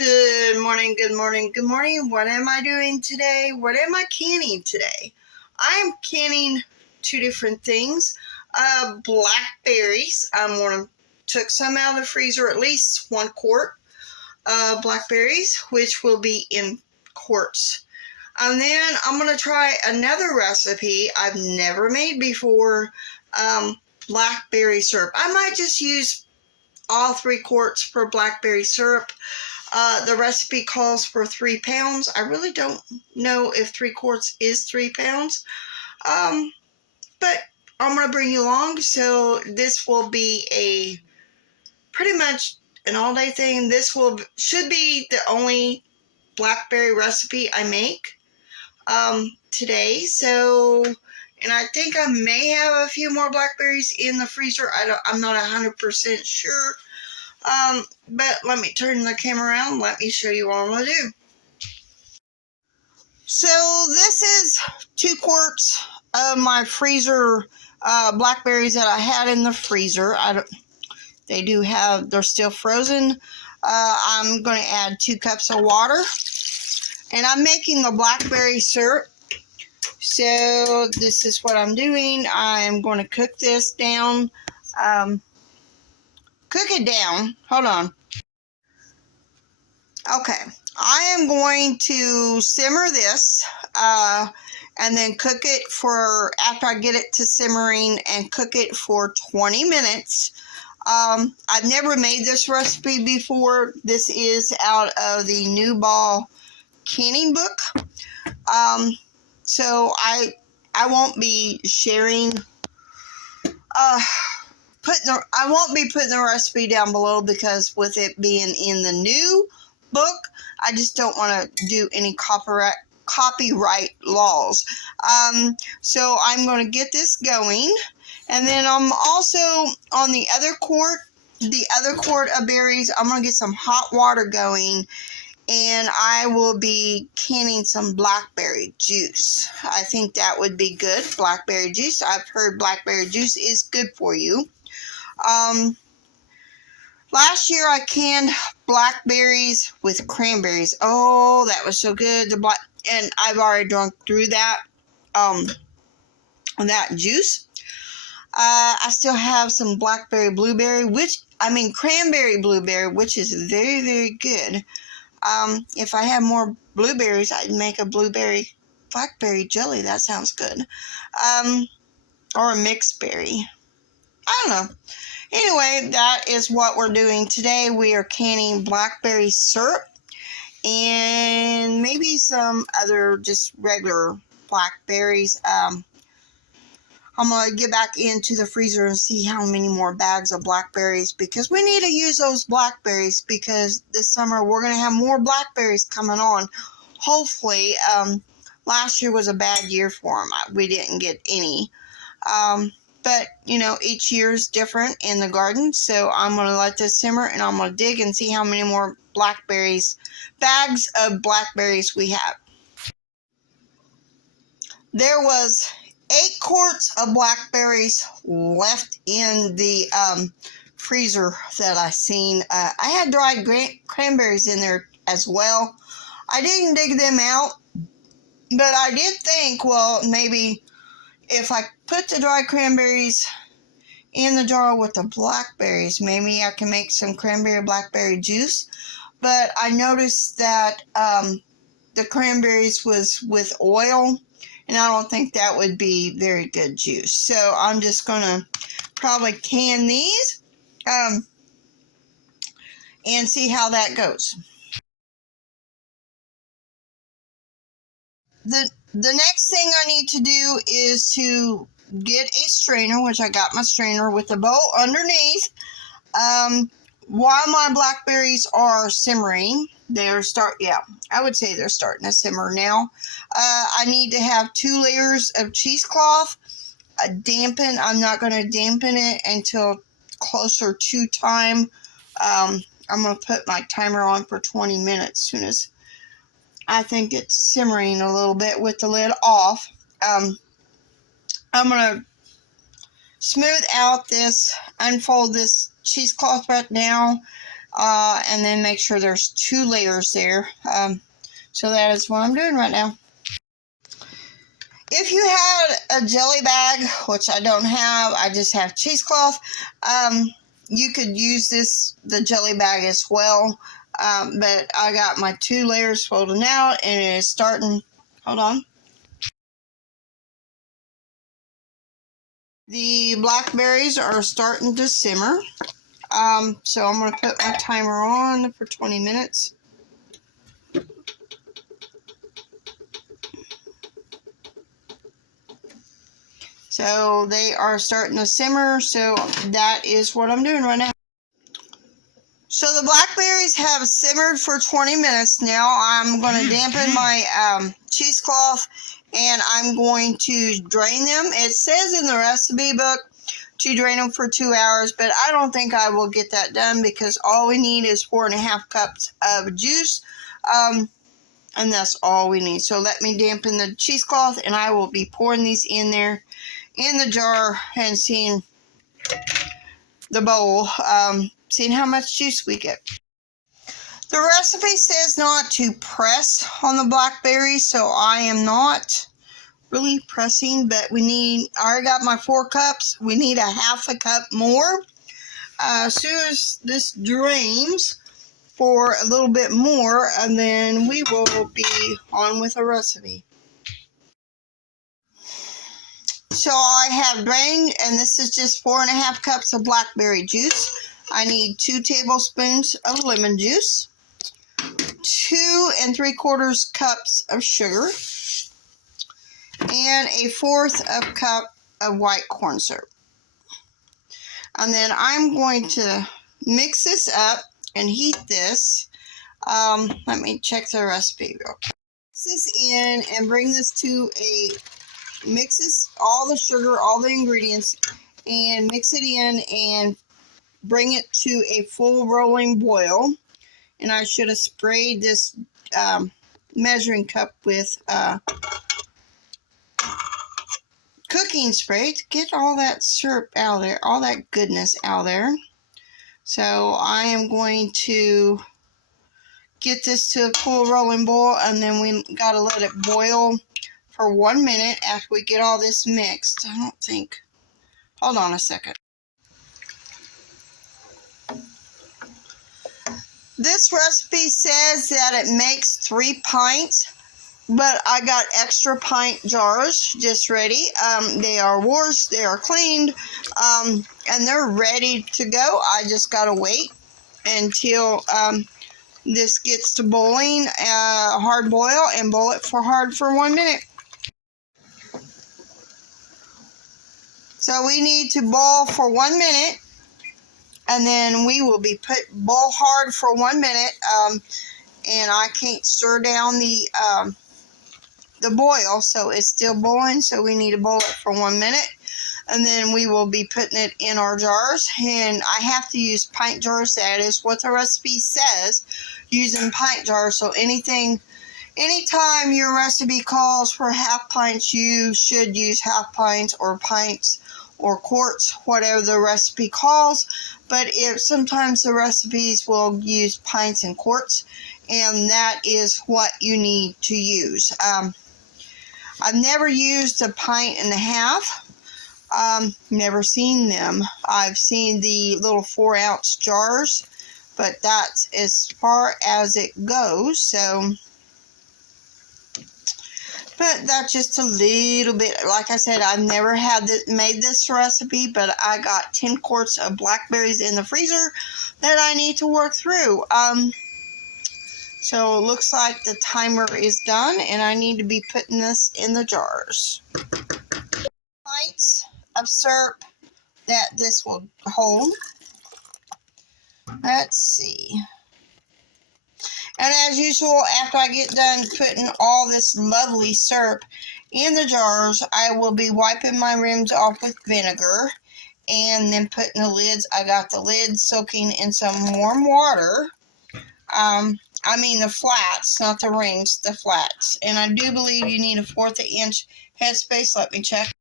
Good morning, good morning, good morning. What am I doing today? What am I canning today? I'm canning two different things. Blackberries. Took some out of the freezer, at least 1 quart blackberries, which will be in quarts. And then I'm going to try another recipe I've never made before, blackberry syrup. I might just use all 3 quarts for blackberry syrup. The recipe calls for 3 pounds. I really don't know if 3 quarts is 3 pounds. But I'm going to bring you along. So this will be a pretty much an all-day thing. This should be the only blackberry recipe I make today. So, and I think I may have a few more blackberries in the freezer. I'm not 100% sure. But let me turn the camera around. Let me show you what I'm going to do. So this is 2 quarts of my freezer blackberries that I had in the freezer. They're still frozen. I'm going to add 2 cups of water. And I'm making the blackberry syrup. So this is what I'm doing. I'm going to cook this down. Cook it down. Hold on. Okay. I am going to simmer this and then cook it after I get it to simmering, and cook it for 20 minutes. I've never made this recipe before. This is out of the New Ball canning book. So I won't be sharing I won't be putting the recipe down below, because with it being in the new book, I just don't want to do any copyright laws. So I'm going to get this going, and then I'm also on the other quart of berries. I'm going to get some hot water going, and I will be canning some blackberry juice. I think that would be good. Blackberry juice. I've heard blackberry juice is good for you. Last year I canned blackberries with cranberries. Oh, that was so good. And I've already drunk through that juice. I still have some blackberry blueberry, cranberry blueberry, which is very, very good. If I had more blueberries, I'd make a blackberry jelly. That sounds good. Or a mixed berry. I don't know. Anyway, that is what we're doing today. We are canning blackberry syrup and maybe some other just regular blackberries. I'm going to get back into the freezer and see how many more bags of blackberries, because we need to use those blackberries, because this summer we're going to have more blackberries coming on. Hopefully. Last year was a bad year for them. We didn't get any. But, each year is different in the garden. So I'm going to let this simmer, and I'm going to dig and see how many more bags of blackberries we have. There was 8 quarts of blackberries left in the freezer that I seen. I had dried cranberries in there as well. I didn't dig them out, but I did think, well, maybe if I put the dried cranberries in the jar with the blackberries, maybe I can make some blackberry juice. But I noticed that the cranberries was with oil, and I don't think that would be very good juice. So I'm just going to probably can these and see how that goes. The next thing I need to do is to get a strainer, which I got my strainer with the bowl underneath. While my blackberries are simmering, I would say they're starting to simmer now. I need to have 2 layers of cheesecloth. I'm not going to dampen it until closer to time. I'm going to put my timer on for 20 minutes as soon as I think it's simmering a little bit with the lid off. I'm going to smooth out unfold this cheesecloth right now, and then make sure there's 2 layers there. So that is what I'm doing right now. If you had a jelly bag, which I don't have, I just have cheesecloth, you could use the jelly bag as well. But I got my 2 layers folding out, and it is starting, hold on. The blackberries are starting to simmer. So I'm going to put my timer on for 20 minutes. So they are starting to simmer, so that is what I'm doing right now. So the blackberries have simmered for 20 minutes now. I'm going to dampen my cheesecloth, and I'm going to drain them. It says in the recipe book to drain them for 2 hours, but I don't think I will get that done because all we need is 4.5 cups of juice, and that's all we need. So let me dampen the cheesecloth, and I will be pouring these in there in the jar and seeing the bowl, seeing how much juice we get. The recipe says not to press on the blackberries, so I am not really pressing, but I already got my 4 cups. We need a 1/2 cup more. As soon as this drains for a little bit more, and then we will be on with the recipe. So I have drained, and this is just 4.5 cups of blackberry juice. I need 2 tablespoons of lemon juice, 2 3/4 cups of sugar, and 1/4 cup of white corn syrup. And then I'm going to mix this up and heat this. Let me check the recipe real quick. Mix this in and bring this to mix all the sugar, all the ingredients, and mix it in and bring it to a full rolling boil. And I should have sprayed this measuring cup with cooking spray to get all that syrup out of there, all that goodness out of there. So I am going to get this to a full rolling boil, and then we got to let it boil for 1 minute after we get all this mixed. I don't think. Hold on a second. This recipe says that it makes 3 pints, but I got extra pint jars just ready. They are washed, they are cleaned, and they're ready to go. I just got to wait until this gets to boiling, hard boil, and boil it for 1 minute. So we need to boil for 1 minute, and then we will be boil hard for 1 minute, and I can't stir down the boil, so it's still boiling, so we need to boil it for 1 minute, and then we will be putting it in our jars. And I have to use pint jars. That is what the recipe says, using pint jars. So anytime your recipe calls for 1/2 pints, you should use 1/2 pints or pints or quarts, whatever the recipe calls. But sometimes the recipes will use pints and quarts, and that is what you need to use. I've never used 1.5 pints. Never seen them. I've seen the little 4-ounce jars, but that's as far as it goes. So, but that's just a little bit. Like I said, I've never made this recipe, but I got 10 quarts of blackberries in the freezer that I need to work through. So it looks like the timer is done, and I need to be putting this in the jars. Pints of syrup that this will hold. Let's see. And as usual, after I get done putting all this lovely syrup in the jars, I will be wiping my rims off with vinegar and then putting the lids. I got the lids soaking in some warm water. I mean the flats, not the rings, the flats. And I do believe you need a 1/4 inch headspace. Let me check.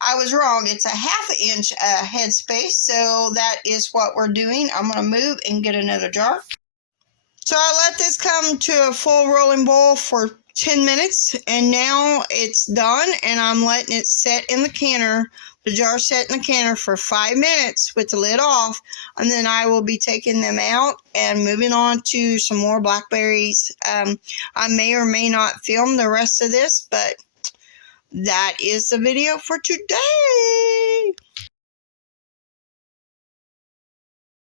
I was wrong. It's a 1/2 inch headspace, so that is what we're doing. I'm going to move and get another jar. So I let this come to a full rolling boil for 10 minutes, and now it's done, and I'm letting it set in the canner. The jar set in the canner for 5 minutes with the lid off, and then I will be taking them out and moving on to some more blackberries. I may or may not film the rest of this, but that is the video for today.